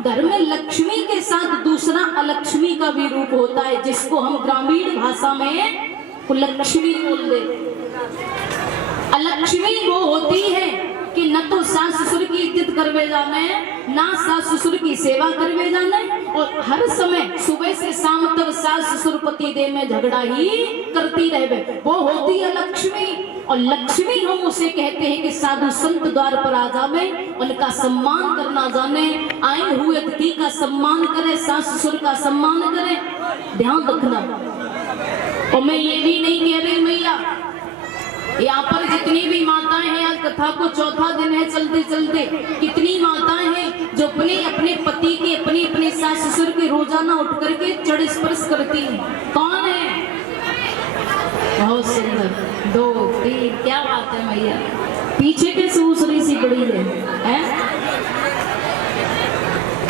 घर में लक्ष्मी के साथ दूसरा अलक्ष्मी का भी रूप होता है, जिसको हम ग्रामीण भाषा में कुलक्ष्मी बोल देते। अलक्ष्मी वो होती है कि न तो सास ससुर की इज्जत करवे जाने, ना सास ससुर की सेवा करवे जाने, और हर समय सुबह से शाम तक सास ससुर पति देव में झगड़ा ही करती रहे, वो होती है लक्ष्मी। और लक्ष्मी हम उसे कहते हैं कि साधु संत द्वार पर आ जावे, उनका सम्मान करना जाने, आए हुए अतिथि का सम्मान करे, सास ससुर का सम्मान करे। ध्यान रखना। और मैं ये भी नहीं कह रही मैया, यहाँ पर जितनी भी माताएं हैं, आज कथा को चौथा दिन है चलते चलते, कितनी माताएं हैं जो अपने अपने पति के, अपने अपने सास ससुर के रोजाना उठ करके चढ़ स्पर्श करती हैं। कौन है? बहुत सुंदर। 2 3 क्या बात है मैया, पीछे के सूसरी सी बड़ी है?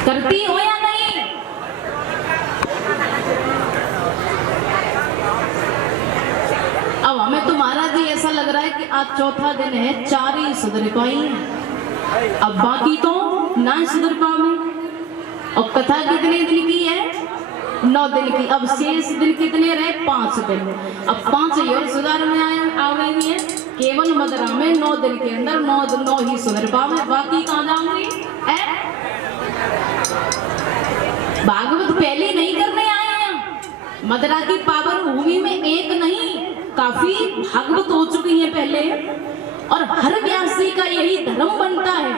करती हो या नहीं? अब हमें तो महाराज जी ऐसा लग रहा है कि आज चौथा दिन है, 4 ही सुधर पाई हैं, अब बाकी तो ना सुधर पाओगे। और कथा कितने दिन की है? 9 दिन की। अब शेष दिन कितने रहे? 5 दिन। अब 5 ही और सुधार में आ गई है। केवल मदरा में 9 दिन के अंदर 9 ही सुधर पाओगे, बाकी कहाँ जाऊंगी? भागवत पहले नहीं करने आए हैं। मदरा की पावन भूमि में एक नहीं, काफी भागवत हो चुकी है पहले। और हर व्यासी का यही धर्म बनता है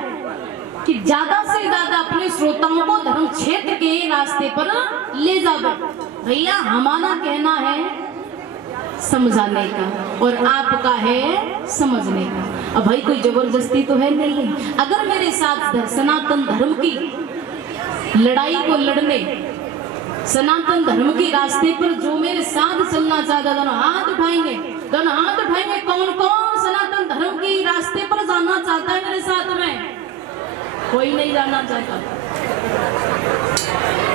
कि ज्यादा से ज्यादा अपने श्रोताओं को धर्म क्षेत्र के रास्ते पर ले जावे। भैया हमारा कहना है समझाने का, और आपका है समझने का। अब भाई कोई जबरदस्ती तो है नहीं। अगर मेरे साथ सनातन धर्म की लड़ाई को लड़ने, सनातन धर्म के रास्ते पर जो मेरे साथ चलना चाहता, दोनों हाथ उठाएंगे, दोनों हाथ उठाएंगे। कौन कौन सनातन धर्म के रास्ते पर जाना चाहता है मेरे साथ में? कोई नहीं जाना चाहता।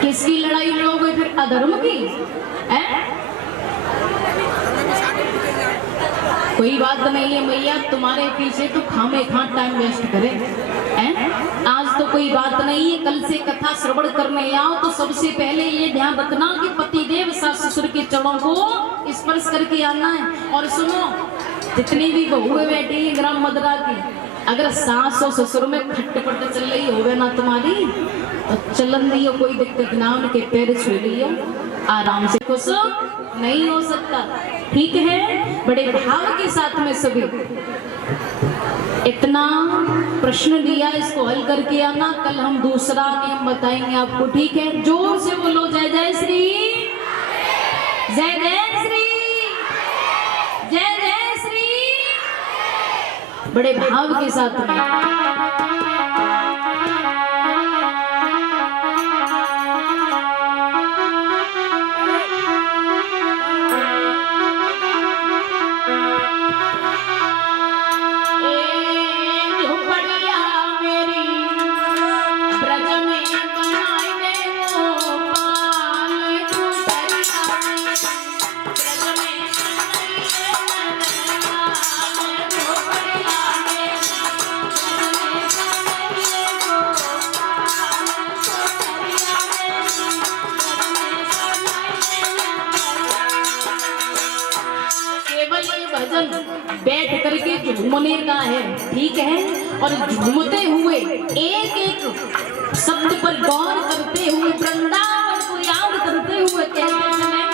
किसकी लड़ाई लड़ोगे फिर? अधर्म की? कोई बात नहीं है मैया, तुम्हारे पीछे तो खामे खां टाइम वेस्ट करे। आज तो कोई बात नहीं है, कल से कथा श्रवण करने आओ तो सबसे पहले ये ध्यान रखना कि पतिदेव सास ससुर के चरणों को स्पर्श करके आना है। और सुनो, जितनी भी बहुएं बैठी है ग्राम मदरा की, अगर सास और ससुर में खटपट चल रही होवे ना तुम्हारी, तो चलन दियो, कोई दिक्कत ना, उनके पैर छू लियो, आराम से। कुछ नहीं हो सकता, ठीक है? बड़े भाव के साथ में सभी इतना प्रश्न दिया, इसको हल करके आना। कल हम दूसरा नियम बताएंगे आपको, ठीक है? जोर से बोलो जय जय श्री, जय जय श्री, जय जय श्री, बड़े भाव के साथ में। बैठ करके झूमने का है, ठीक है? और झूमते हुए एक एक शब्द पर गौर करते हुए, वृंदावन को याद करते हुए कहते समय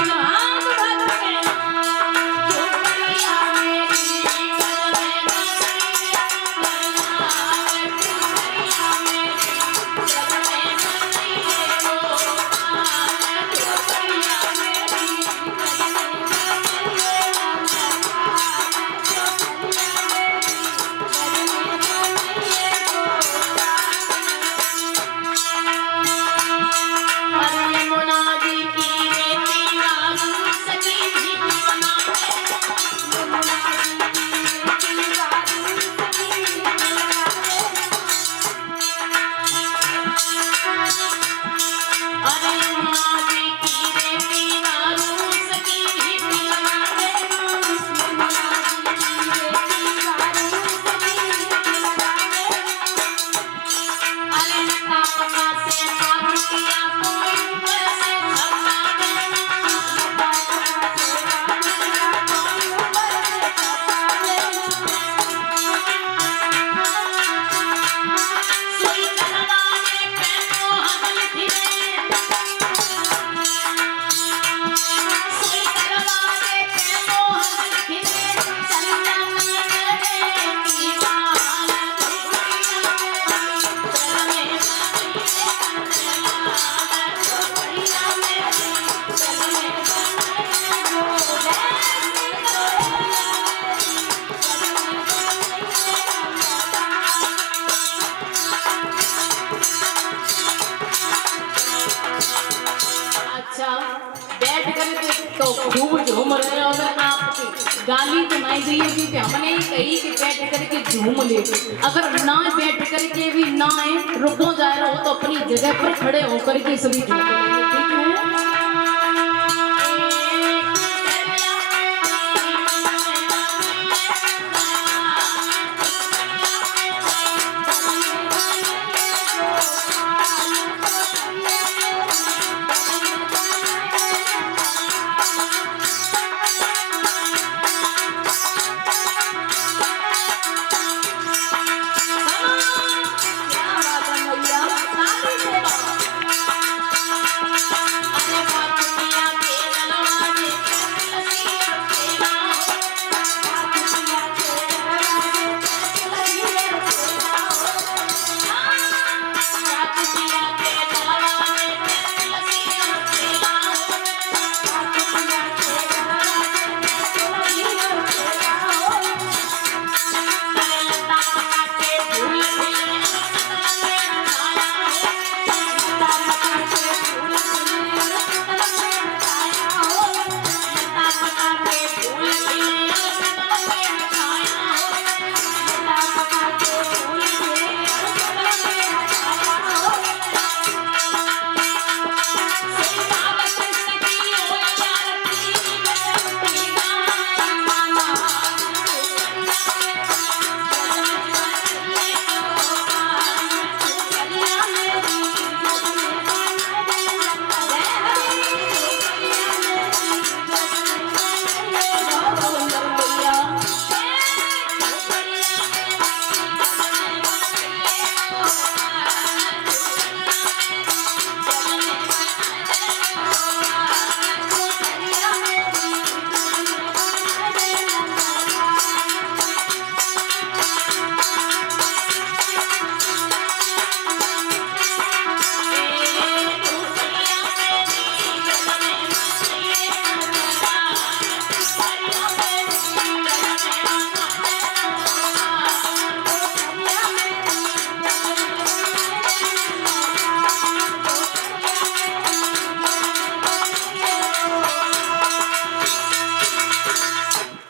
तो खूब झूम रहे और आपकी गाली तो नहीं दी होगी कि हमने कही कि बैठ करके झूम ले। अगर ना बैठ करके भी ना है रुको जा रहे हो तो अपनी जगह पर खड़े होकर के सभी झूम लेंगे, ठीक है।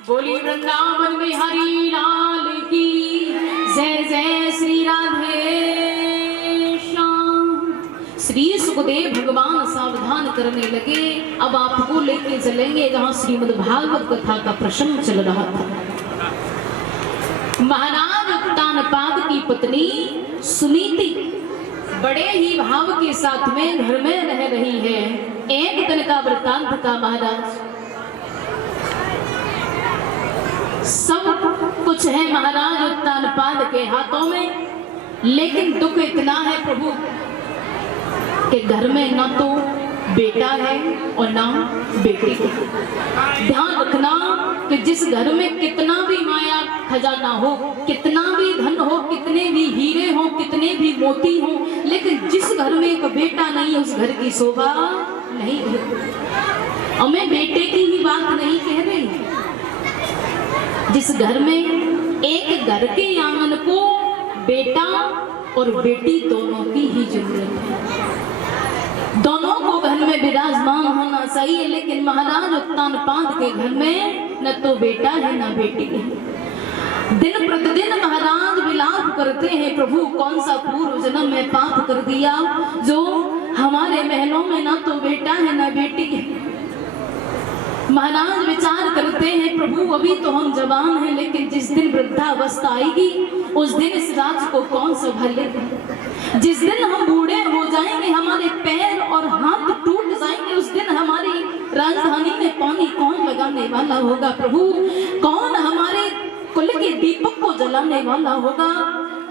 बोली वृंदावन बिहारी लाल की जय, जय श्री राधे श्याम। श्री सुखदेव भगवान सावधान करने लगे, अब आपको लेके चलेंगे जहां श्रीमद् भागवत कथा का प्रसंग चल रहा था। महाराज उत्तानपाद की पत्नी सुनीति बड़े ही भाव के साथ में घर में रह रही है। एक दिन का वृतांत था महाराज, सब कुछ है महाराज उत्तानपाद के हाथों में, लेकिन दुख इतना है प्रभु कि घर में ना तो बेटा है और ना बेटी। ध्यान रखना कि जिस घर में कितना भी माया खजाना हो, कितना भी धन हो, कितने भी हीरे हो, कितने भी मोती हो, लेकिन जिस घर में एक बेटा नहीं उस घर की शोभा नहीं है। और मैं बेटे की ही बात नहीं कह रही, जिस घर में एक घर के आंगन को बेटा और बेटी दोनों की ही जरूरत है, दोनों को घर में विराजमान होना चाहिए। लेकिन महाराज उत्तानपाद के घर में न तो बेटा है न बेटी है। दिन प्रतिदिन महाराज विलाप करते हैं, प्रभु कौन सा पूर्व जन्म में पाप कर दिया जो हमारे महलों में न तो बेटा है न बेटी है। महाराज विचार करते हैं, प्रभु अभी तो हम जवान हैं, लेकिन जिस दिन वृद्धावस्था आएगी उस दिन इस राज्य को कौन संभालेगा। जिस दिन हम बूढ़े हो जाएंगे, हमारे पैर और हाथ टूट जाएंगे, उस दिन हमारी राजधानी में पानी कौन लगाने वाला होगा। प्रभु कौन हमारे कुल के दीपक को जलाने वाला होगा।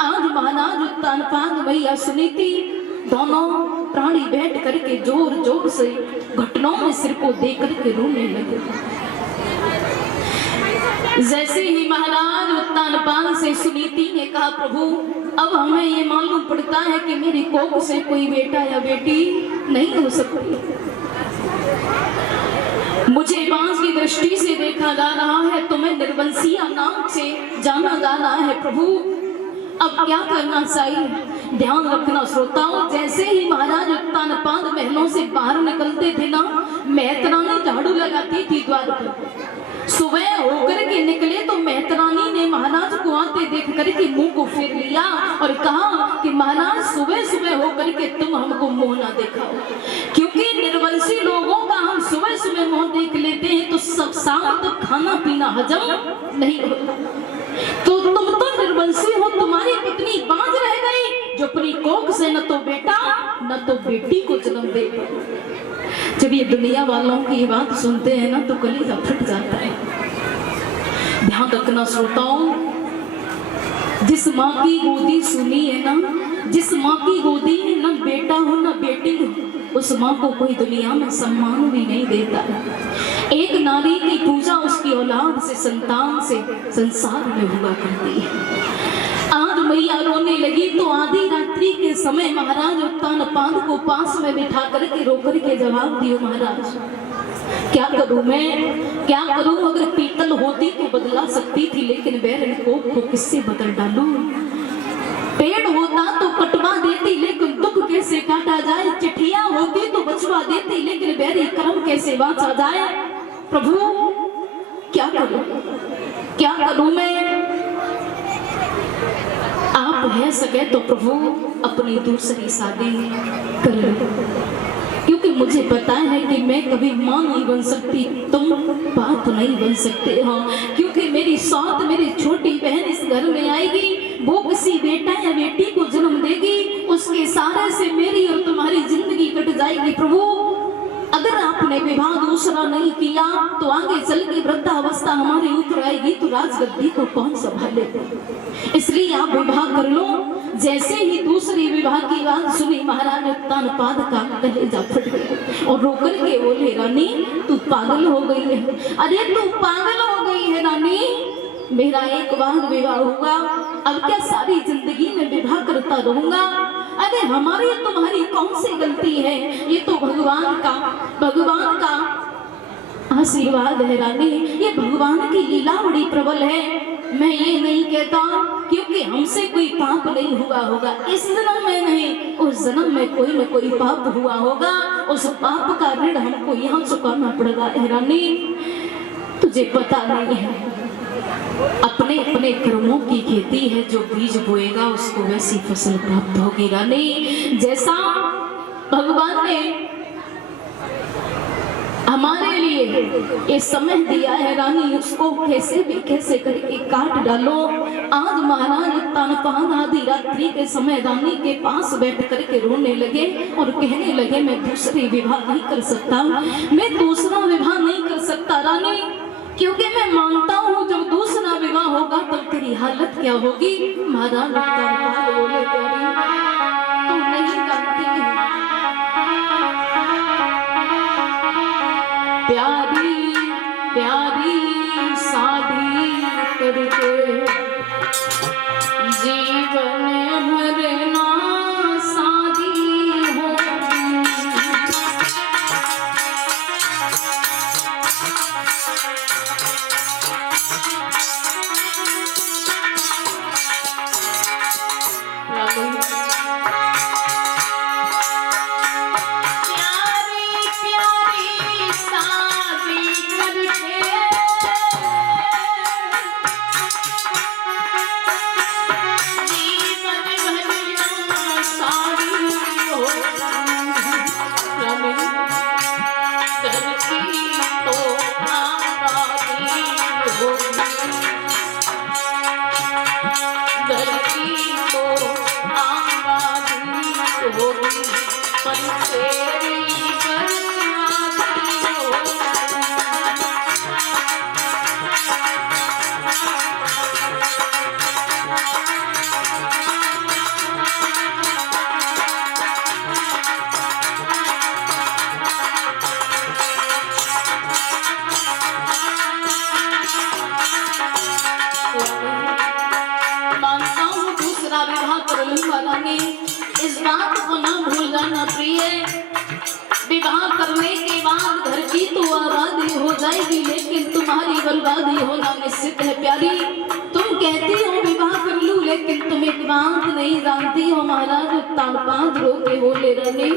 आज महाराज उत्तानपाद भैया सुनीति दोनों प्राणी बैठ करके जोर जोर से घुटनों में सिर को दे करके रोने लगे। जैसे ही महाराज उत्तानपाद से सुनीति ने कहा, प्रभु अब हमें ये मालूम पड़ता है कि मेरी कोख से कोई बेटा या बेटी नहीं हो सकती। मुझे बांस की दृष्टि से देखा जा रहा है, तुम्हें निर्वंशिया नाम से जाना जा रहा है। प्रभु अब क्या करना चाहिए। ध्यान रखना श्रोताओं, जैसे ही महाराज उत्तानपाद उत्तान पाद महलों से बाहर निकलते थे ना, मेहतरानी झाड़ू लगाती थी द्वार पर। सुबह होकर के निकले तो मेहतरानी ने महाराज को आते देख करके मुंह को फेर लिया और कहा कि महाराज सुबह सुबह होकर के तुम हमको मुंह ना दिखाओ, क्योंकि निर्वंशी लोगों का हम सुबह सुबह मुंह देख लेते हैं तो सब शाम तक खाना पीना हजम नहीं होता। तो तुम तो निर्वंशी हो, तुम्हारी पत्नी बांझ रह गई जो अपनी कोख से न तो बेटा न तो बेटी को जन्म दे। जब ये दुनिया वालों की ये बात सुनते हैं ना तो कलेजा फट जाता है। ध्यान रखना श्रोताओं, जिस माँ की गोदी सुनी है ना, जिस माँ की गोदी में ना बेटा हो ना बेटी हो, उस माँ को कोई दुनिया में सम्मान भी नहीं देता। एक नारी की पूजा उसकी औलाद से, संतान से संसार में हुआ करती है। आज मैया रोने लगी तो आधी रात्रि के समय महाराज उत्तान पाद को पास में बिठा करके रोकर के जवाब दियो, महाराज क्या करूं मैं, क्या करूं? अगर पीतल होती तो बदला सकती थी, लेकिन बैरन को किससे बदल डालूं? पेड़ होता तो कटवा देती, लेकिन दुख कैसे काटा जाए? चिट्ठियां होती तो बचवा देती, लेकिन बैरी कर्म कैसे बांचा जाए? प्रभु क्या करूं, क्या करूं मैं? आप है सके तो प्रभु अपनी दूसरी शादी कर लो, क्योंकि मुझे पता है कि मैं कभी मां नहीं बन सकती, तुम बाप नहीं बन सकते हो, क्योंकि मेरी सौत मेरी छोटी बहन इस घर में आएगी, वो किसी बेटा या बेटी को जन्म देगी, उसके सहारे से मेरी और तुम्हारी जिंदगी कट जाएगी। प्रभु अगर आपने विवाह दूसरा नहीं किया तो आगे चल के वृद्धावस्था हमारे ऊपर आएगी तो राजगद्दी को कौन संभाले? इसलिए आप विवाह कर लो। जैसे ही दूसरी विवाह की बात सुनी महाराज उत्तान पाद का कलेजा फट गया और रोकर के बोले, रानी तू पागल हो गई है। अरे तू पागल हो गई है रानी, मेरा एक बार विवाह हुआ, अब क्या सारी जिंदगी में विवाह करता रहूंगा? अरे हमारी तुम्हारी कौन सी गलती है? ये तो भगवान का आशीर्वाद है रानी, ये भगवान की लीला बड़ी प्रबल है। मैं ये नहीं कहता क्योंकि हमसे कोई पाप नहीं हुआ होगा, इस जन्म में नहीं, उस जन्म में कोई न कोई पाप हुआ होगा, उस पाप का ऋण हमको यहाँ चुकाना पड़ेगा। रानी तुझे पता नहीं है, अपने अपने कर्मों की खेती है, जो बीज बोएगा उसको वैसी फसल प्राप्त होगी। रानी जैसा भगवान ने हमारे लिए ये समय दिया है रानी, उसको कैसे भी कैसे करके काट डालो। आज महाराज उत्तान पाद आधी रात्रि के समय रानी के पास बैठ करके रोने लगे और कहने लगे, मैं दूसरी विवाह नहीं कर सकता, मैं दूसरा विवाह नहीं कर सकता रानी, क्योंकि मैं मानता हूँ जब दूसरा विवाह होगा तब तेरी हालत क्या होगी। महाराज उत्तान पाद बोले, तू नहीं जानती प्यारी प्यारी शादी करके जीवन भरना शादी होगी। मानता हूँ दूसरा विवाह कर लूंगा रानी, इस बात को ना भूल जाना प्रिय। बात नहीं जानती हो महाराज उत्तान पाद रो के हो ले रने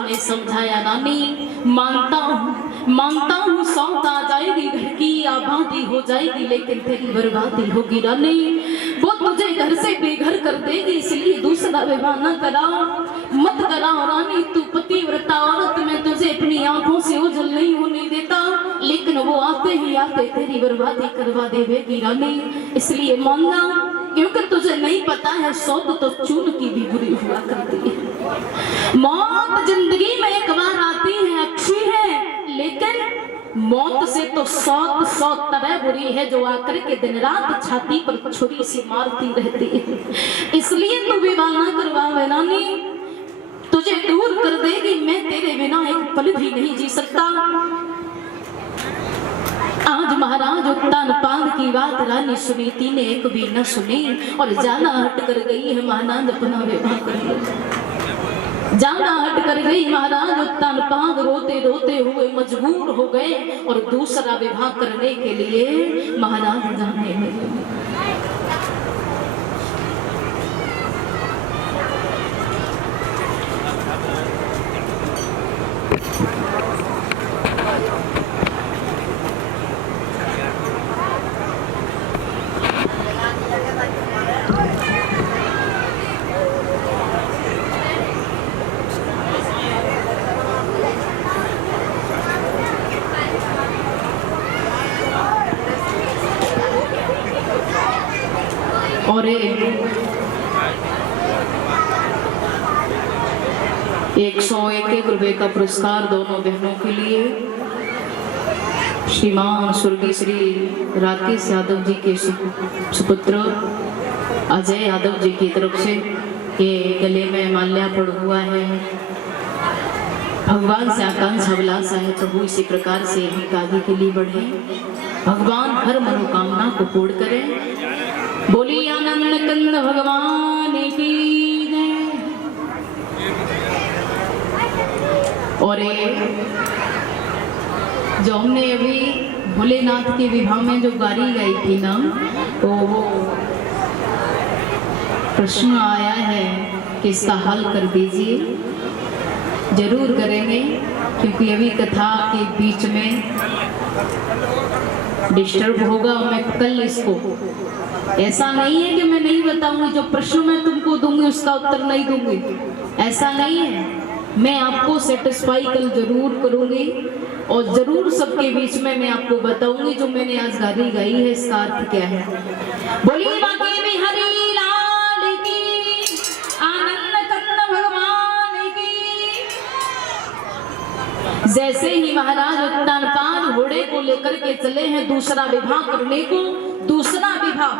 ने समझाया रानी मानता हूँ सौत आ जाएगी घर की आबादी हो जाएगी लेकिन तेरी बर्बादी होगी रानी वो तुझे घर से बेघर कर देगी इसलिए दूसरा विवाह न कराओ मत कराओ रानी तू पतिव्रता औरत में तुझे अपनी आंखों से ओझल नहीं होने देता लेकिन वो आते ही आते तेरी बर्बादी करवा देगी रानी इसलिए मानना क्योंकि तुझे नहीं पता है सौत तो चून की भी बुरी हुआ करती है मौत जिंदगी में एक बार आती है अच्छी है लेकिन मौत से तो सौ तरह बुरी है जो आकर के दिन रात छाती पर छुरी से मारती रहती है इसलिए तू विवाह ना करवा रानी तुझे दूर कर देगी मैं तेरे बिना एक पल भी नहीं जी सकता आज महाराज उत्तान पाद की बात रानी सुनीति ने एक भी न सुनी और जाना हट कर गई है महानंद अपना विवाह कर जाना हट कर गई महाराज उत्तान पाद रोते रोते हुए मजबूर हो गए और दूसरा विवाह करने के लिए महाराज जाने लगे और 101 रुपए का पुरस्कार दोनों बहनों के लिए श्रीमान स्वर्गीय श्री राकेश यादव जी के सुपुत्र अजय यादव जी की तरफ से ये गले में माल्यार्पण हुआ है। भगवान से आकांक्षा अभिलाषा है प्रभु इसी प्रकार से हम आगे के लिए बढ़े, भगवान हर मनोकामना को पूर्ण करें। बोली आनंद कंद भगवान की जय। और ये जो हमने अभी भोलेनाथ के विवाह में जो गारी गाई थी ना, तो वो प्रश्न आया है कि इसका हल कर दीजिए। जरूर करेंगे, क्योंकि अभी कथा के बीच में डिस्टर्ब होगा। मैं कल इसको, ऐसा नहीं है कि मैं नहीं बताऊंगी, जो प्रश्न मैं तुमको दूंगी उसका उत्तर नहीं दूंगी, ऐसा नहीं है। मैं आपको सेटिस्फाई कल जरूर करूंगी और जरूर सबके बीच में मैं आपको बताऊंगी जो मैंने आज गाली गाई है इसका अर्थ क्या है। बोलिए बाकी में हरि लाल की, आनंद कंद भगवान की। जैसे ही महाराज उत्तानपाद घोड़े को लेकर के चले हैं दूसरा विवाह करने को, दूसरा विवाह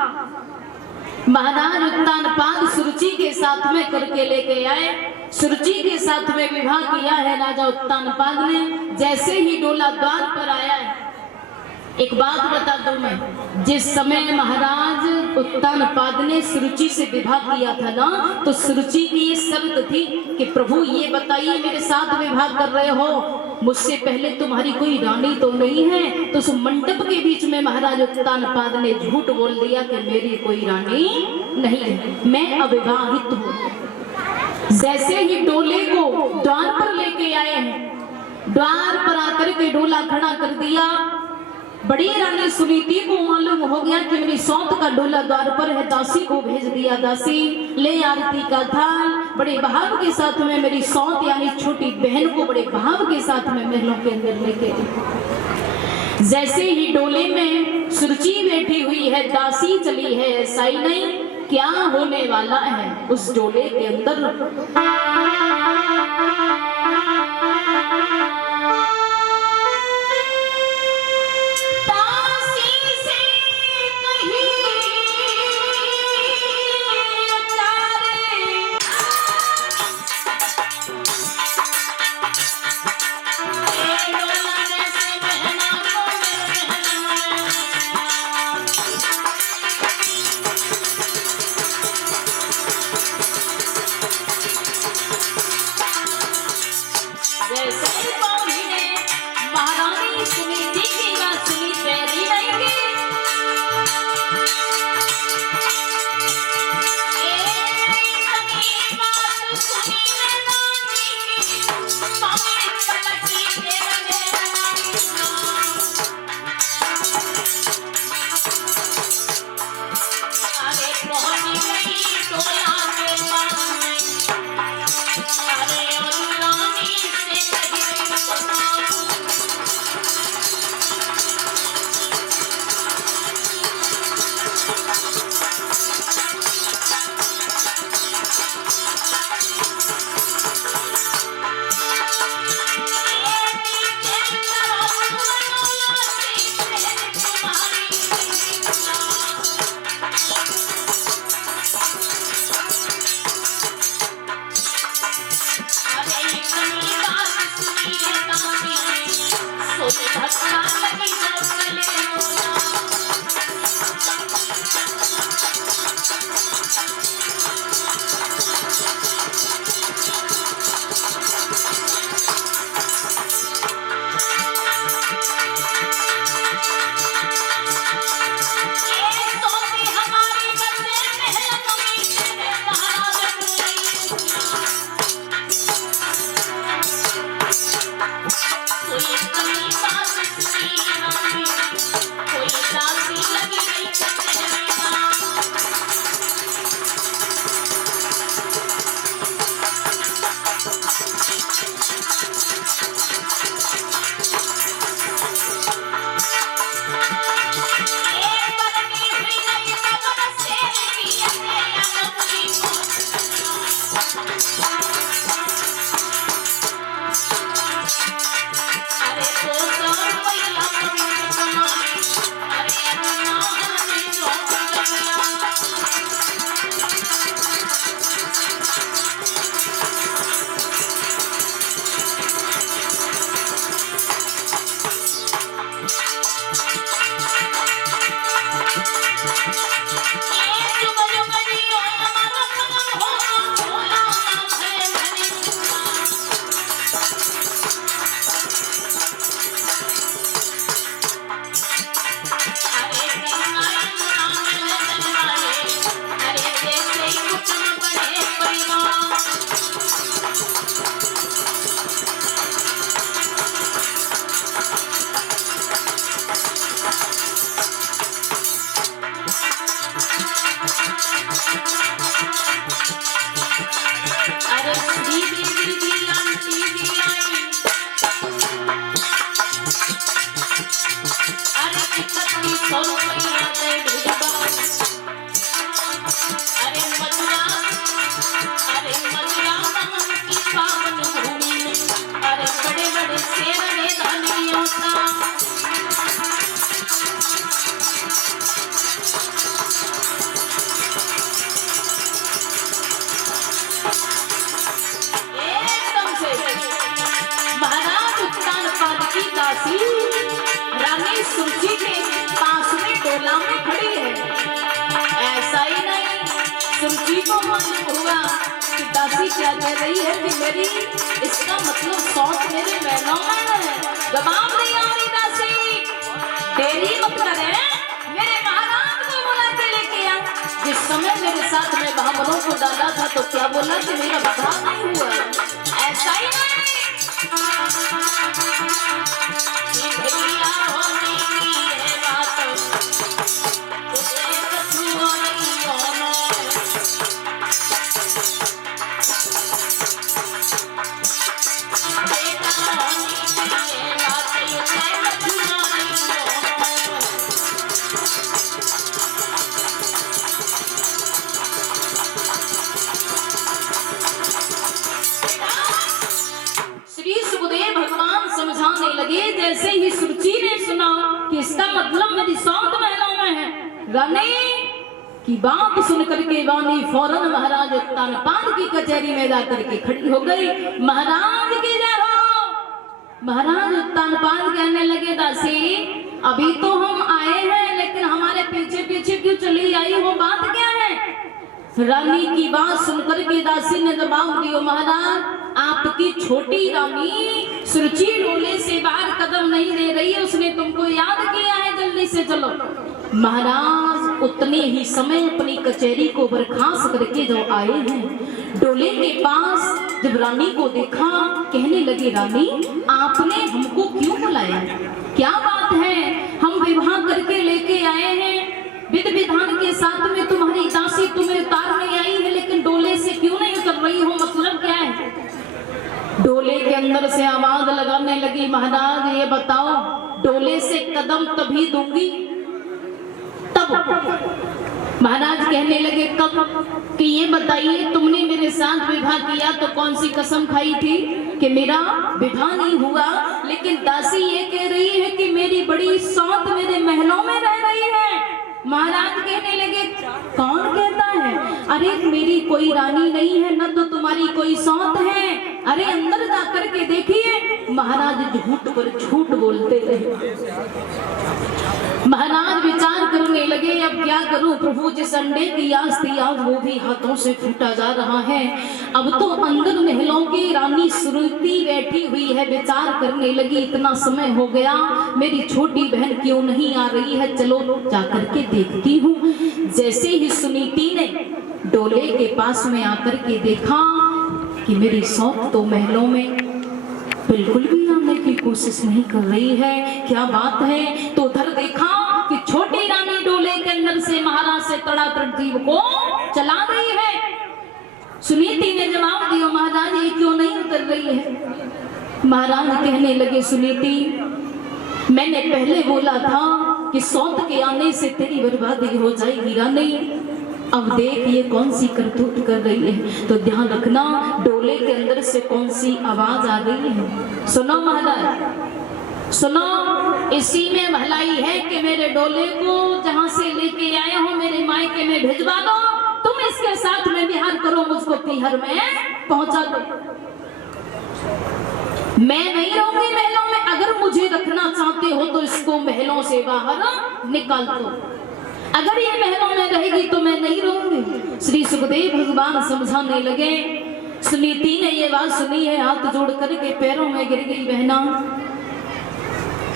महाराज उत्तानपाद सुरुचि के साथ में करके लेके आए। सुरुचि के साथ में विवाह किया है राजा उत्तानपाद ने। जैसे ही डोला द्वार पर आया है, एक बात बता दूं मैं, जिस समय महाराज उत्तानपाद ने सुरुचि से विवाह किया था ना, तो सुरुचि की ये शर्त थी कि प्रभु ये बताइए मेरे साथ विवाह कर रहे हो, मुझसे पहले तुम्हारी कोई रानी तो नहीं है? तो उस मंडप के बीच में महाराज उत्तानपाद ने झूठ बोल दिया कि मेरी कोई रानी नहीं है, मैं अविवाहित हूँ। जैसे ही डोले को द्वार पर लेके आए हैं, द्वार पर आकर के डोला खड़ा कर दिया। बड़ी रानी सुनीति को मालूम हो गया कि मेरी सौत का डोला द्वार पर है, दासी को भेज दिया, दासी ले आरती का थाल। बड़े भाव के साथ में मेरी सौत यानी छोटी बहन को बड़े भाव के साथ में महलों के अंदर लेके, जैसे ही डोले में सुरुचि बैठी हुई है, दासी चली है, ऐसा ही नहीं, क्या होने वाला है उस डोले के अंदर। की दासी रानी सुरुचि के पास में डोला में खड़ी है। ऐसा ही नहीं, सुरुचि को मालूम हुआ कि दासी क्या कह रही है कि मेरी इसका मतलब सौत मेरे महलों में है। जवाब नहीं आ रही दासी, देरी मत करे, मेरे महाराज को बुला के लेके आ। जिस समय मेरे साथ में ब्राह्मणों को डाला था तो क्या बोला कि मेरा बदलाव नहीं हुआ। ऐसा ही नहीं, लगे। जैसे ही सुरुचि ने सुना कि इसका मतलब मेरी सौत महलों में है, रानी की बात सुनकर के वाणी फौरन महाराज उत्तानपाद की कचहरी में जाकर के खड़ी हो गई। महाराज की जय हो। महाराज उत्तानपाद कहने लगे, दासी अभी तो हम आए हैं लेकिन हमारे पीछे पीछे क्यों चली आई हो, बात क्या है। रानी की बात सुनकर के दासी ने जवाब दिया, महाराज आपकी छोटी रानी सुरुचि डोले से बाहर कदम नहीं दे रही है, उसने तुमको याद किया है, जल्दी से चलो। महाराज उतने ही समय अपनी कचहरी को बर्खास्त करके जो आए हैं, डोले के पास जब रानी को देखा कहने लगे, रानी आपने हमको क्यों बुलाया, क्या बात है, हम विवाह करके लेके आए हैं, विध विधान के साथ में तुम्हारी दासी तुम्हें उतारने आई है, लेकिन डोले से क्यों नहीं उतर रही हो, मतलब क्या है। डोले के अंदर से आवाज लगाने लगी, महाराज ये बताओ डोले से कदम तभी दूंगी तब। महाराज कहने लगे, कब, कि ये बताइए तुमने मेरे साथ विवाह किया तो कौन सी कसम खाई थी कि मेरा विवाह नहीं हुआ, लेकिन दासी ये कह रही है कि मेरी बड़ी सौत मेरे महलों में रह रही है। महाराज कहने लगे, कौन कहता है, अरे मेरी कोई रानी नहीं है, न तो तुम्हारी कोई सौत है, अरे अंदर जाकर के देखिए। महाराज झूठ पर झूठ बोलते रहे। महाराज विचार करने लगे, अब क्या करूं प्रभु, जिस अंडे की आस थी आज वो भी हाथों से फूटा जा रहा है। अब तो अंदर महलों की रानी सुरुचि बैठी हुई है। विचार करने लगी, इतना समय हो गया मेरी छोटी बहन क्यों नहीं आ रही है, चलो जाकर के देखती हूँ। जैसे ही सुनीति ने डोले के पास में आकर के देखा कि मेरी सौत तो महलों में बिल्कुल भी आने की कोशिश नहीं कर रही है, क्या बात है। तो उधर देखा कि छोटी रानी डोले के अंदर से महाराज से तड़ातड़ जीव को चला रही है। सुनीति ने जवाब दिया, महाराज ये क्यों नहीं उतर रही है। महाराज कहने लगे, सुनीति मैंने पहले बोला था कि सौत के आने से तेरी बर्बादी हो जाएगी रानी, अब देख ये कौन सी करतूत कर रही है। तो ध्यान रखना डोले के अंदर से कौन सी आवाज आ रही है। सुनो महाराज सुनो, इसी में भलाई है कि मेरे डोले को जहां से लेके आए हो मेरे मायके में भिजवा दो, तुम इसके साथ में विहार करो, मुझको पीहर में पहुंचा दो। मैं नहीं रहूंगी महलों में, अगर मुझे रखना चाहते हो तो इसको महलों से बाहर निकाल दो, अगर ये महलों में रहेगी तो मैं नहीं रहूंगी। श्री सुखदेव भगवान समझाने लगे। सुनीति ने ये बात सुनी है, हाथ जोड़ करके पैरों में गिर गई, बहना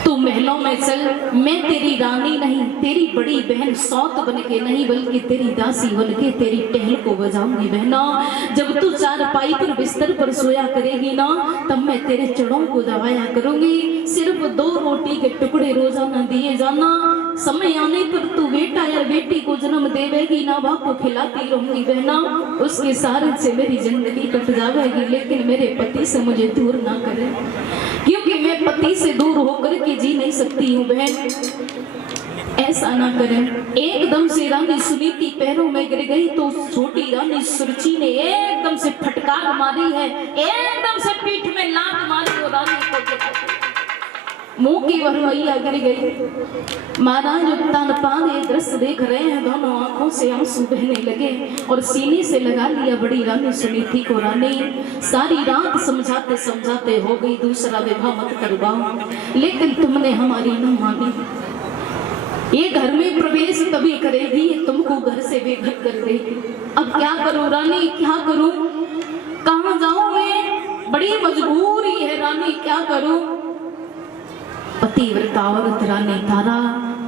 तू महलों में चल, मैं तेरी रानी नहीं, तेरी बड़ी बहन सौत बन के नहीं बल्कि तेरी दासी बन के तेरी टहल को बजाऊंगी। बहना जब तू चारपाई पर बिस्तर पर सोया करेगी ना, तब मैं तेरे चढ़ों को दबाया करूंगी, सिर्फ 2 रोटी के टुकड़े रोजाना दिए जाना, समय आने पर तू बेटा या बेटी को जन्म देवेगी ना, बाप को खिलाती रहूंगी। बहना उसके सहारे से मेरी जिंदगी कट जाएगी, लेकिन मेरे पति से मुझे दूर ना करे, क्योंकि मैं पति से दूर होकर के जी नहीं सकती हूँ। बहन ऐसा ना करें। एकदम से रानी सुनीति पैरों में गिर गई तो छोटी रानी सुरुचि ने एकदम से फटकार मारी है, एकदम से पीठ में लात मारी और रानी को गिरा। मुंह की भरवैया गिर गई। महाराज उत्तान पान ये दृश्य देख रहे हैं, दोनों आंखों से आंसू बहने लगे और सीने से लगा लिया बड़ी रानी सुनीति को। रानी सारी रात समझाते समझाते हो गई दूसरा विवाह मत करवाओ, लेकिन तुमने हमारी न मानी। ये घर में प्रवेश तभी करेगी तुमको घर से बेघर कर देगी। अब क्या करूं रानी, क्या करूं, कहां जाऊं मैं, बड़ी मजबूरी है रानी, क्या करूं। पतिव्रता औरत रानी तारा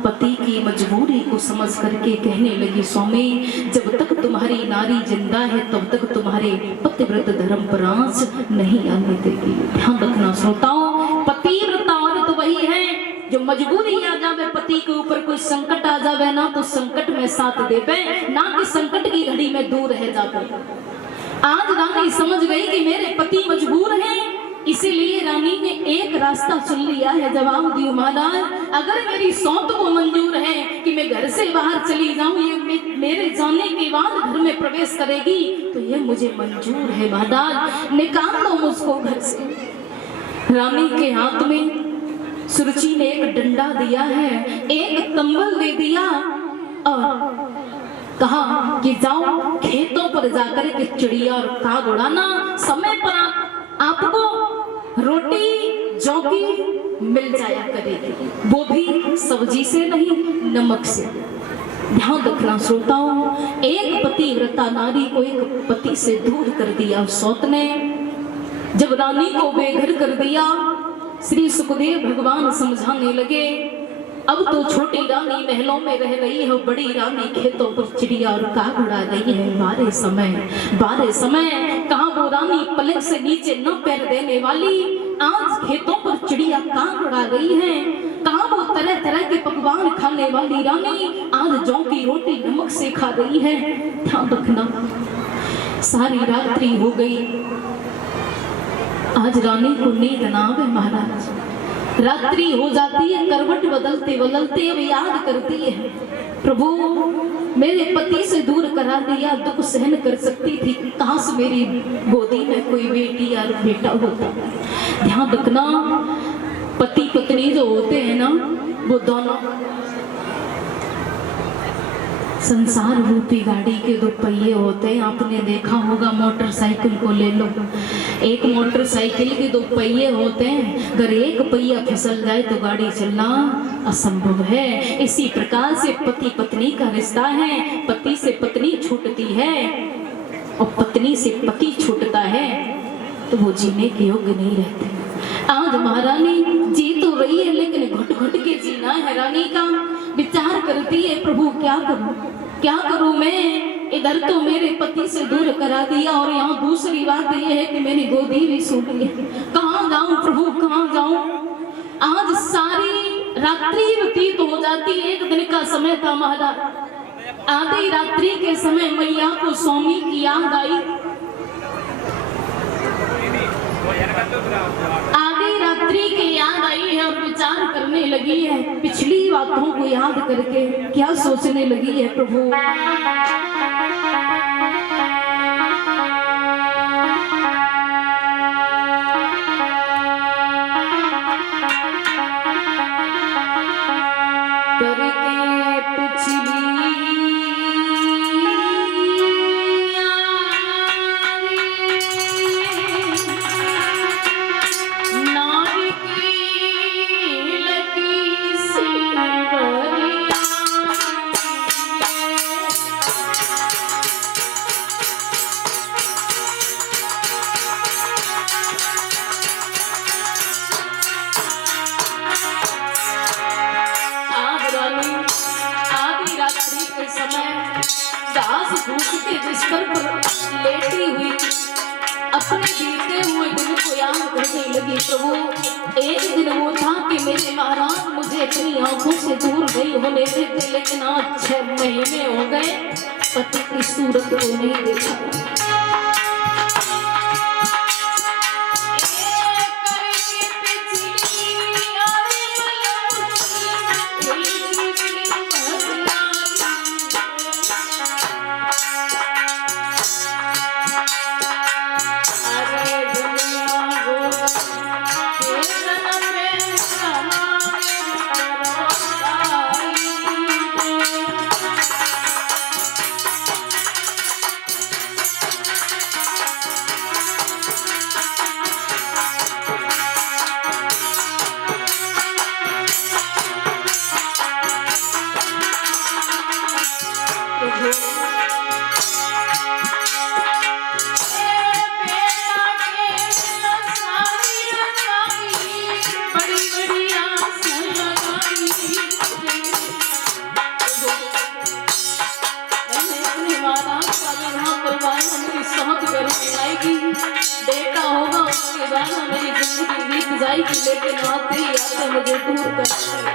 पति की मजबूरी को समझ करके कहने लगी, स्वामी जब तक तुम्हारी नारी जिंदा है तब तक तुम्हारे पतिव्रत धर्म पर आंच नहीं आने देगी। ध्यान रखना श्रोताओं, पतिव्रता औरत वही है जो मजबूरी आ जावे, पति के ऊपर कोई संकट आ जावे ना तो संकट में साथ देवे, ना कि संकट की घड़ी में दूर रह जावे। आज रानी समझ गई कि मेरे पति मजबूर हैं, इसीलिए रानी ने एक रास्ता चुन लिया है। जवाब दियो महाराज, अगर मेरी सौत को मंजूर है कि मैं घर से बाहर चली जाऊं, ये मेरे जाने के बाद घर में प्रवेश करेगी तो ये मुझे मंजूर है महाराज, निकाल लो मुझको घर से। रानी के हाथ में सुरुचि ने एक डंडा दिया है, एक कंबल दे दिया और कहा कि जाओ खेतों पर जाकर के चिड़िया और काग उड़ाना, समय पर आपको रोटी जौ की मिल जाया करेगी, वो भी सब्जी से नहीं नमक से। ध्यान रखना श्रोताओं, एक पतिव्रता नारी को एक पति से दूर कर दिया सौत ने। जब रानी को बेघर कर दिया, श्री सुखदेव भगवान समझाने लगे, अब तो छोटी रानी महलों में रह रही है, बड़ी रानी खेतों पर चिड़िया और काग उड़ा रही है। बारह समय कहाँ वो रानी पलंग से नीचे न पैर देने वाली, आज खेतों पर चिड़िया काग उड़ा रही है। कहाँ वो तरह तरह के पकवान खाने वाली रानी, आज जौ की रोटी नमक से खा रही है। ध्यान रखना, सारी रात्रि हो गई, आज रानी को नींद ना आवे महाराज। रात्रि हो जाती है, करवट बदलते बदलते अब याद करती है, प्रभु मेरे पति से दूर करा दिया, दुख सहन कर सकती थी, काश मेरी गोदी में कोई बेटी या बेटा होता। ध्यान रखना, पति पत्नी जो होते हैं ना, वो दोनों संसार रूपी गाड़ी के दो पहिए होते हैं। आपने देखा होगा, मोटरसाइकिल को ले लो, एक मोटरसाइकिल के दो पहिए होते हैं, अगर एक पहिया फिसल जाए तो गाड़ी चलना असंभव है। इसी प्रकार से पति पत्नी का रिश्ता है, पति से पत्नी छूटती है और पत्नी से पति छूटता है तो वो जीने के योग्य नहीं रहते। आज महारानी जी तो रही है लेकिन घुट घुट के जीना है रानी का। विचार करती है, प्रभु क्या करूं मैं, इधर तो मेरे पति से दूर करा दिया और यहाँ दूसरी बात यह है कि मेरी गोदी भी सूख गई। कहाँ जाऊं प्रभु, कहाँ जाऊं। आज सारी रात्रि व्यतीत हो जाती, एक दिन का समय था महाराज। आधी रात्रि के समय मैया को स्वामी की याद आई, आधी रात्रि की याद आई है और विचार करने लगी है, पिछली बातों को याद करके क्या सोचने लगी है, प्रभु लेटी हुई अपने बीते हुए दिन को याद करने लगी। प्रभु एक दिन वो था कि मेरे महाराज मुझे अपनी आंखों से दूर नहीं होने देते, लेकिन आज 6 महीने हो गए पति की सूरत को नहीं देखा। लेकिन आती आते मुझे दूर करती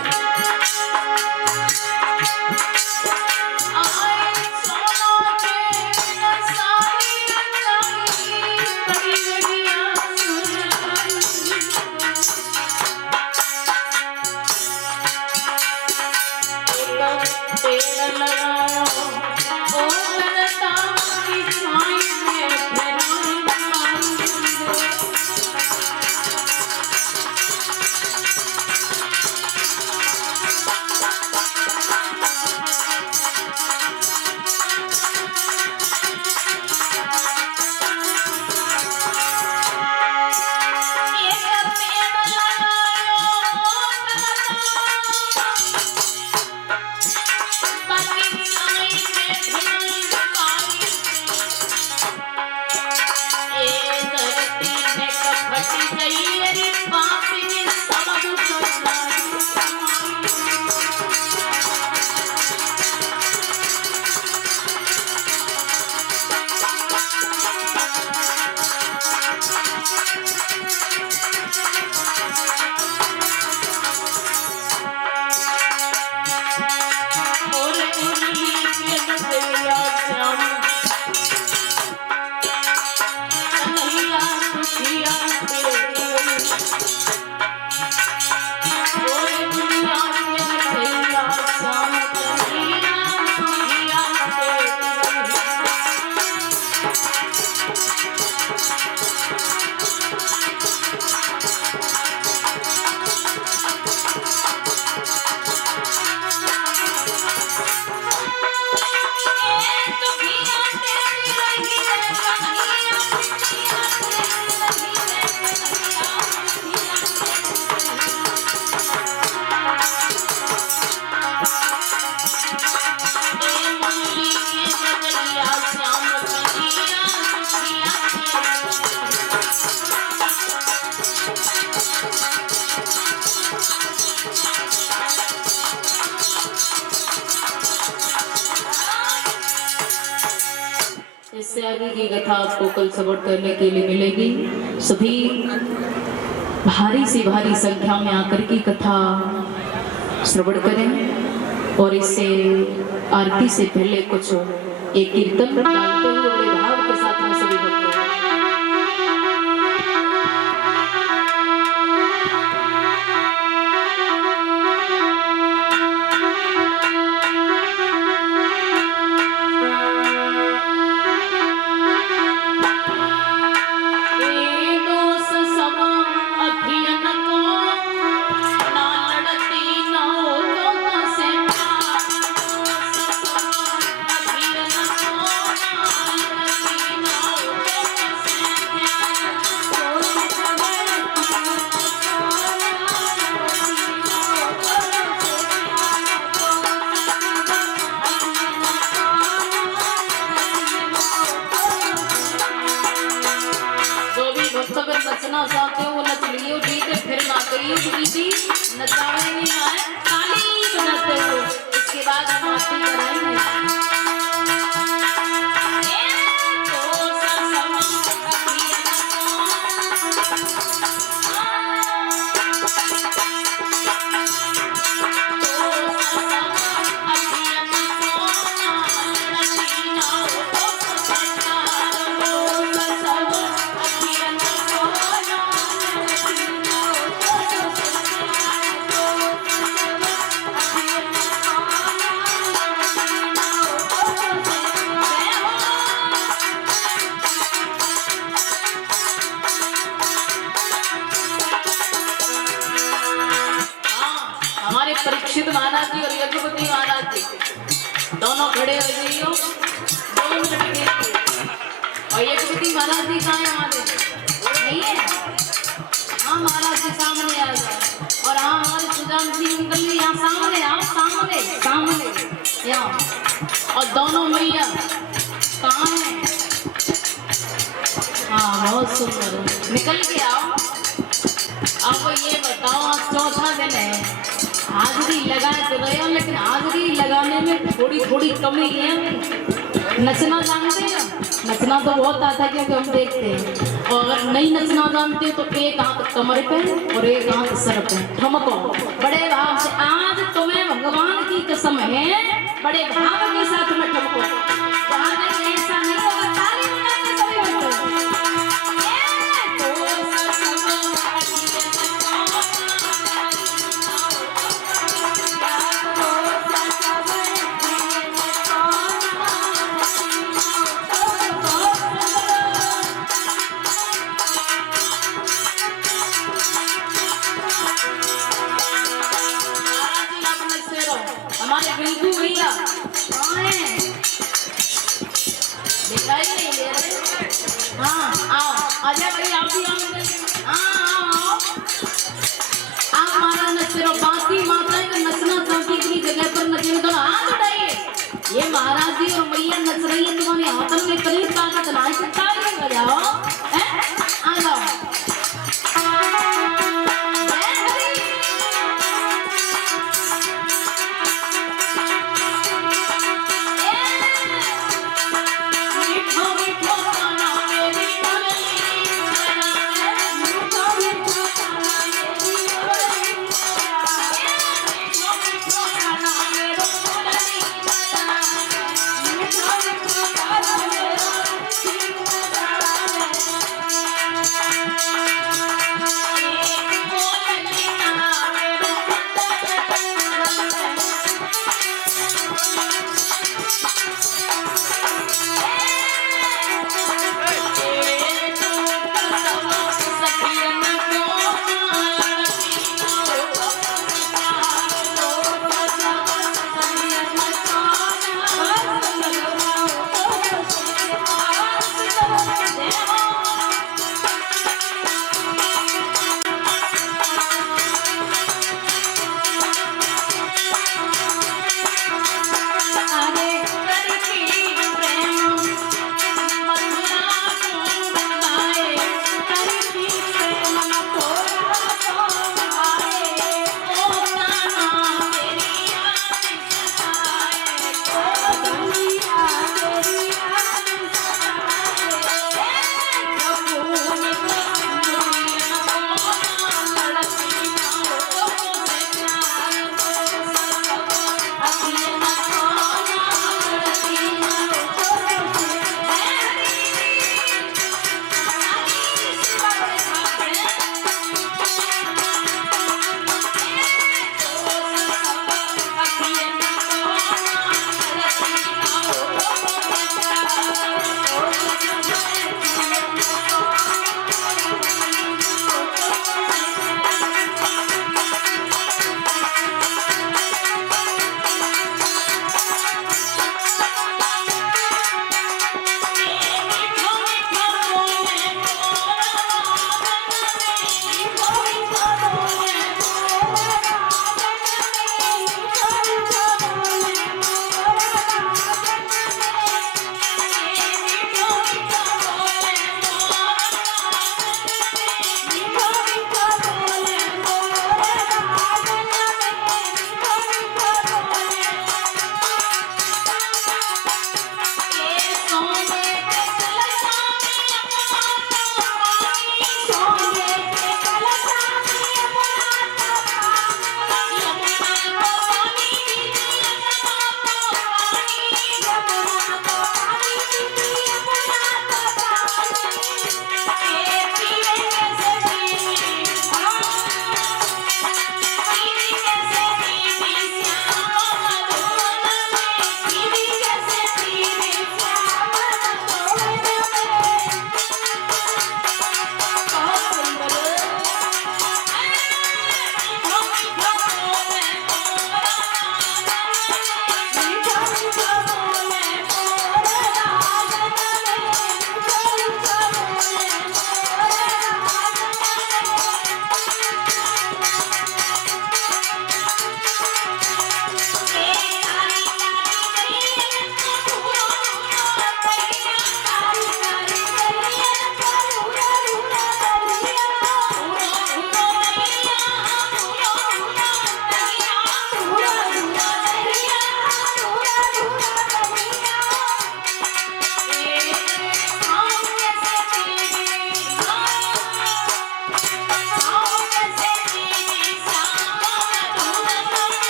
इससे आगे की कथा आपको कल श्रवण करने के लिए मिलेगी। सभी भारी से भारी संख्या में आकर की कथा श्रवण करें और इससे आरती से पहले कुछ एक कीर्तन गाते हुए बड़े भाव के साथ में सभी भक्तों नचना चाहते हो वो नच लियो जीते फिर ना करियो दीदी नचाने नहीं आए खाली बनाते हो इसके बाद हम आरती कराएंगे। परीक्षित महाराज जी और यज्ञपति महाराज जी दोनों खड़े हो जाइयो 2 मिनट के लिए। और यज्ञपति महाराज जी कहाँ है हमारे नहीं है? हाँ महाराज जी सामने आ जाए। और हाँ हमारे सुजान जी अंकल जी यहाँ सामने आओ सामने सामने यहाँ। और दोनों मैया कहाँ है? हाँ बहुत सुंदर निकल के आओ। अब ये बताओ आज चौथा दिन है हाजरी लगाए तो रहे हो लेकिन हाजरी लगाने में थोड़ी थोड़ी कमी है। नचना जानते हैं? नचना तो बहुत आता है क्योंकि हम देखते हैं। और अगर नहीं नचना जानते तो एक हाथ कमर पे और एक हाथ सर पे ठमको बड़े भाव से। आज तुम्हें भगवान की कसम है, बड़े भाव के साथ में ठमको। जहाँ नहीं ऐसा नहीं होगा, ताली बजाएंगे सभी बच्चों। हमारे बिल्कू भैया कहाँ हैं? दिखाई नहीं दे रहे। हाँ आओ, अजय भाई आप भी आओ। हाँ आओ आप हमारा नचरो बाकी माताएं का नचना चाहती इतनी जगह पर नचे तो हाथ उठाइए। ये महाराज जी और मैया नच रही है, तुम्हारे हाथों में इतनी ताकत ना है, ताली बजाओ। आ जाओ।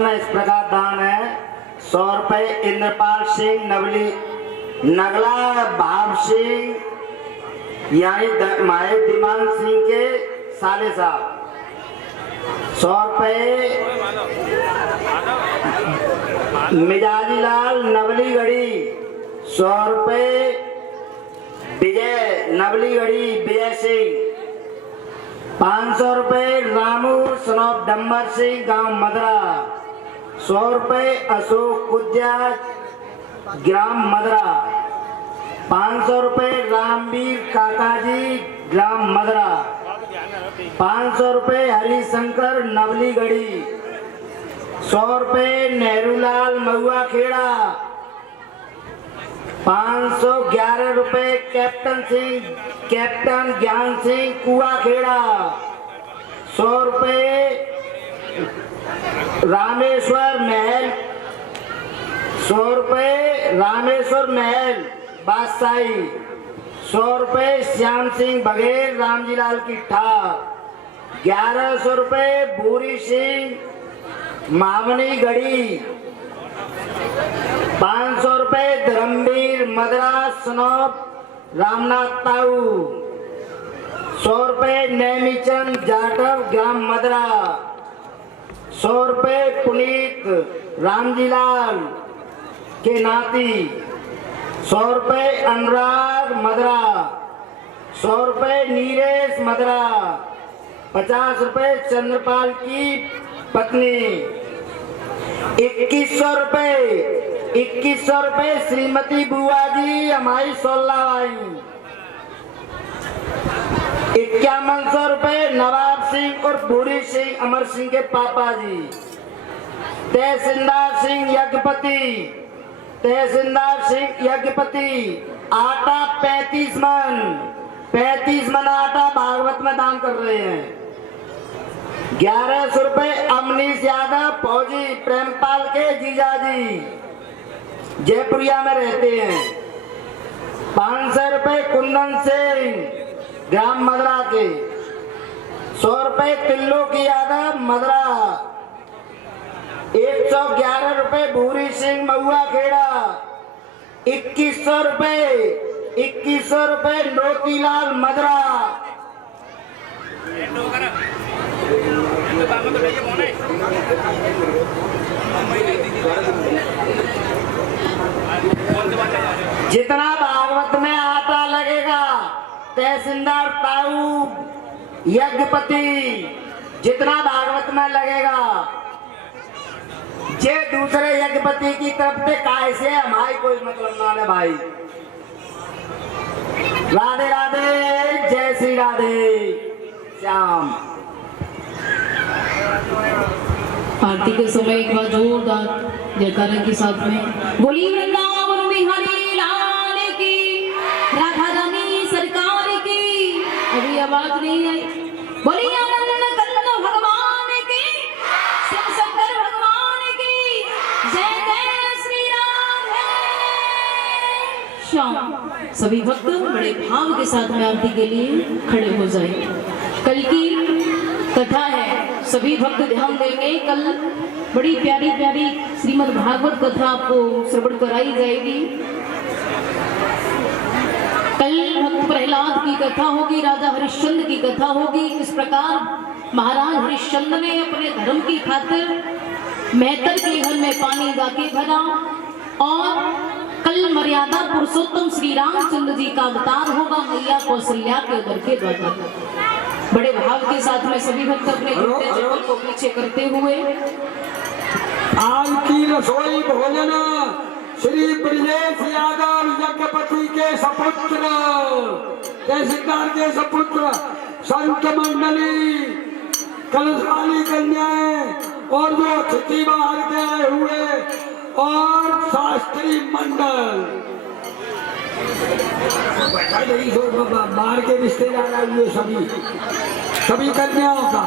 में इस प्रकार दान है। 100 रुपए इंद्रपाल सिंह नवली नगला भाव सिंह यानी माए दिमान सिंह के साले साहब। 100 रुपए मिजाजी लाल नवलीगढ़ी। 100 रुपए विजय नवलीगढ़ी विजय सिंह। 500 रुपए रामू सनौप डम्बर सिंह गांव मदरा। 100 रुपए अशोक कुद्या ग्राम मदरा। 500 रुपए रामवीर काकाजी ग्राम मदरा। 500 रुपए हरिशंकर नवलीगढ़ी। 100 रुपए नेहरूलाल महुआ खेड़ा। 511 रुपए कैप्टन ज्ञान सिंह कुआ खेड़ा। 100 रुपए रामेश्वर महल। 100 रुपए रामेश्वर महल बादशाही। 100 रुपए श्याम सिंह बघेल रामजीलाल की ठार। 1100 रुपए भूरी सिंह मावनी गढ़ी। 500 रुपए धर्मवीर मद्रास सनौप रामनाथ ताऊ। 100 रुपए नैमीचंद जाटव ग्राम मदरा। 100 रुपए पुनीत रामजीलाल के नाती। 100 रुपए अनुराग मदरा। 100 रुपए नीरेश मदरा। 50 रुपए चंद्रपाल की पत्नी। 2100 रुपए श्रीमती बुआ जी हमारी 16 भाई। 5100 रुपए नवाब सिंह और बूढ़ी सिंह अमर सिंह के पापा जी। तहसीलदार सिंह यज्ञपति आटा 35 मन आटा भागवत में दान कर रहे हैं। 1100 रुपए अमनीश यादव फौजी प्रेमपाल के जीजाजी जयपुरिया में रहते हैं। 500 रुपए कुंदन सिंह ग्राम मदरा के। 100 रुपए तिल्लो की यादव मदरा। 111 रुपए भूरी सिंह महुआ खेड़ा। 2100 रुपए नोतीलाल मदरा। जितना भागवत में आटा लगेगा तहसीलदार ताऊ यज्ञपति जितना भागवत में लगेगा जे दूसरे यज्ञपति की तरफ से कैसे हमारी कोई मतलब ना है भाई। राधे राधे जय श्री राधे श्याम। आरती के समय एक बार जोरदार जयकारे के साथ में बोली वृंदावन में हरि लाल की, राधा रानी सरकार की। अभी आवाज नहीं आई। बोली आनंद कंद भगवान की, शिव शंकर भगवान की जय जय श्री राधे श्याम। सभी भक्त बड़े भाव के साथ में आरती के लिए खड़े हो जाए। कल की कथा है, सभी भक्त ध्यान देंगे। कल बड़ी प्यारी प्यारी श्रीमद् भागवत कथा आपको श्रवण कराई जाएगी। कल भक्त प्रहलाद की कथा होगी, राजा हरिश्चंद्र की कथा होगी। किस प्रकार महाराज हरिश्चंद्र ने अपने धर्म की खातिर मेहतर के घर में पानी जाके भरा। और कल मर्यादा पुरुषोत्तम श्री रामचंद्र जी का अवतार होगा मैया कौशल्या के घर के द्वारा। बड़े भाव के साथ में सभी भक्त अपने जूते चप्पल को पीछे करते हुए आज की रसोई भोजन श्री ब्रजेश यादव यज्ञपति के सपुत्र तहसीलदार के सपुत्र संत मंडली कलशाली कन्याएं और जो अतिथि बाहर के आए हुए और शास्त्री मंडल बाहर के रिश्तेदार आए हुए सभी कन्याओं का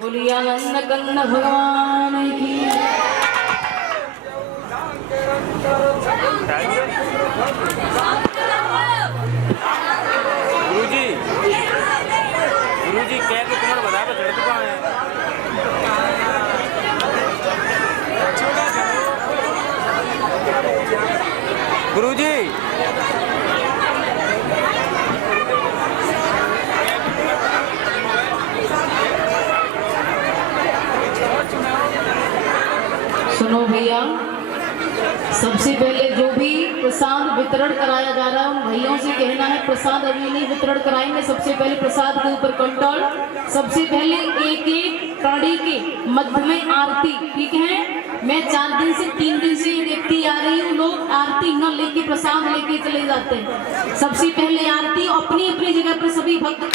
बोलिए आनंद कंद भगवान की। गुरुजी क्या तो तुम्हारे बता पे चढ़ चुका है। गुरुजी सुनो भैया, सबसे पहले जो भी प्रसाद वितरण कराया जा रहा है उन भैयों से कहना है प्रसाद अभी नहीं वितरण कराएंगे। सबसे पहले प्रसाद के ऊपर कंट्रोल। सबसे पहले एक एक कड़ी के मध्य में आरती, ठीक है। मैं 4 दिन से 3 दिन से ये देखती आ रही हूँ, लोग आरती न लेके प्रसाद लेके चले जाते हैं। सबसे पहले आरती अपनी अपनी जगह पर सभी भक्त